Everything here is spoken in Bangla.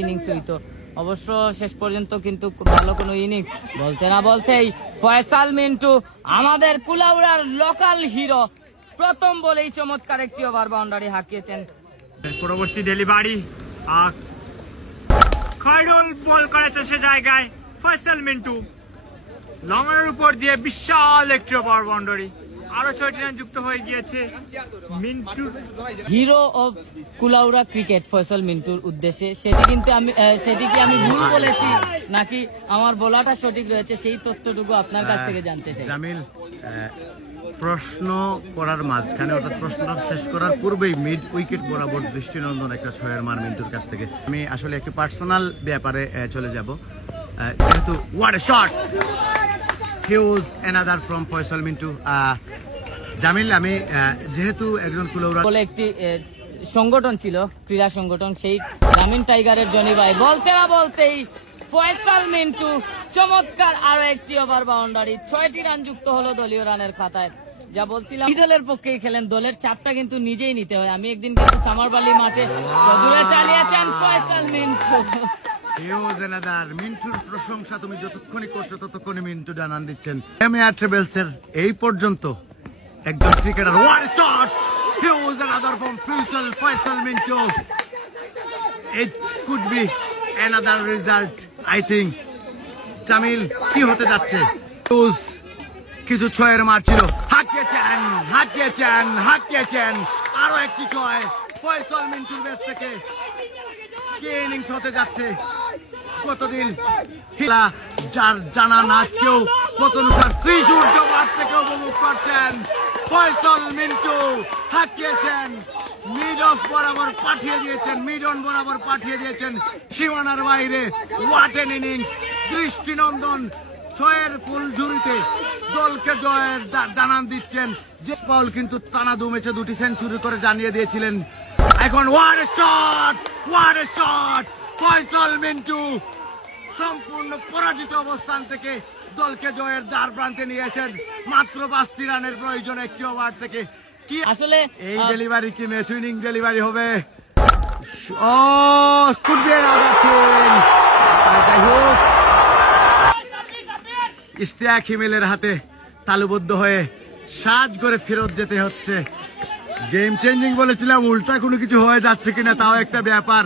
ইনিংস হইতো, অবশ্য শেষ পর্যন্ত কিন্তু ভালো কোনো ইনিংস বলতে না বলতেই ফয়সাল মিন্টু আমাদের কুলাউড়ার লোকাল হিরো প্রথম বলেই চমৎকার একটি ওভার বাউন্ডারি হাঁকিয়েছেন। পরবর্তী ডেলিভারি খয়রুল বল করেছে সে জায়গায় ফয়সাল মিন্টু লং এর উপর দিয়ে বিশাল একটি ওভার বাউন্ডারি, আরো 6টি রান যুক্ত হয়ে গিয়েছে Mintu. Hero of Kulaura cricket Faisal মিন্টুর উদ্দেশ্যে সেটি কি আমি ভুল বলেছি নাকি আমার বলাটা সঠিক রয়েছে, সেই তথ্যটুকু আপনার কাছ থেকে জানতে চাই। জামিল, প্রশ্ন করার মাঝখানে অর্থাৎ প্রশ্নটা শেষ করার পূর্বেই মিড উইকেট বরাবর দৃষ্টিনন্দন একটা ছয়ের মার মিন্টুর কাছ থেকে। আমি আসলে একটি পার্সোনাল ব্যাপারে চলে যাব, যেহেতু what a shot, huge another from Faisal Mintu. Jamil, আমি যেহেতু একজন কুলাউড়া বলে একটি সংগঠন ছিল, ক্রীড়া সংগঠন, সেই গ্রামীণ টাইগারের জনি ভাই বলতে না বলতেই ফয়সাল মিন্টু চমৎকার আরো একটি ওভার বাউন্ডারি, 6টি রান যুক্ত হলো দলীয় রানের খাতায়। যা বলছিলাম, এই দলের পক্ষেই খেলেন, দলের চাপটা কিন্তু নিজেই নিতে হয়। আমি একদিন কিন্তু সামারবালি মাঠে দূরে চালিয়েছেন ফয়সাল মিন্টু। Huge another. মিন্টুর প্রশংসা তুমি যতক্ষণই করছো ততক্ষণই মিন্টু জানান দিচ্ছেন। এমএআর ট্রেভেলসের এই পর্যন্ত একজন cricketer, what a shot, huge another from Faisal Mintu. It could be another result, I think. Jamil, কি হতে যাচ্ছে? কিছু ছয়ের মার ছিল, হাঁকিয়েছেন আরো একটি ছয় ফয়সাল মিন্টুর ব্যাট থেকে। কি ইনিংস হতে যাচ্ছে? কতদিন খেলা যার জানা নাচকেও কতনুসার শ্রীসূর্য মাঠ থেকে উপভোগ করছেন ফয়সাল মিন্টু। হাঁকিয়েছেন, মিড অফ বরাবর পাঠিয়ে দিয়েছেন সীমানার বাইরে। What N innings! দৃষ্টিনন্দন ছয়ের ফুল ঝুড়িতে দলকে জয়ের জানান দিচ্ছেন। যে পাউল কিন্তু টানা 2 ম্যাচে 2টি সেঞ্চুরি করে জানিয়ে দিয়েছিলেন। এখন what a shot, Faisal Mintu সম্পূর্ণ পরাজিত অবস্থান থেকে দলকে জয়ের দ্বার প্রান্তে নিয়েছেন মাত্র 5টি রানের প্রয়োজন একটি ওভার থেকে। কি আসলে এই ডেলিভারি কি ম্যাচ উইনিং ডেলিভারি হবে? ও কুড বি অ্যানাদার থিং। যাই হোক, ইশতিয়াক হিমেলের হাতে তালুবদ্ধ হয়ে সাজ করে ফেরত যেতে হচ্ছে। গেম চেঞ্জিং বলেছিলাম, উল্টা কোনো কিছু হয়ে যাচ্ছে কিনা তাও একটা ব্যাপার।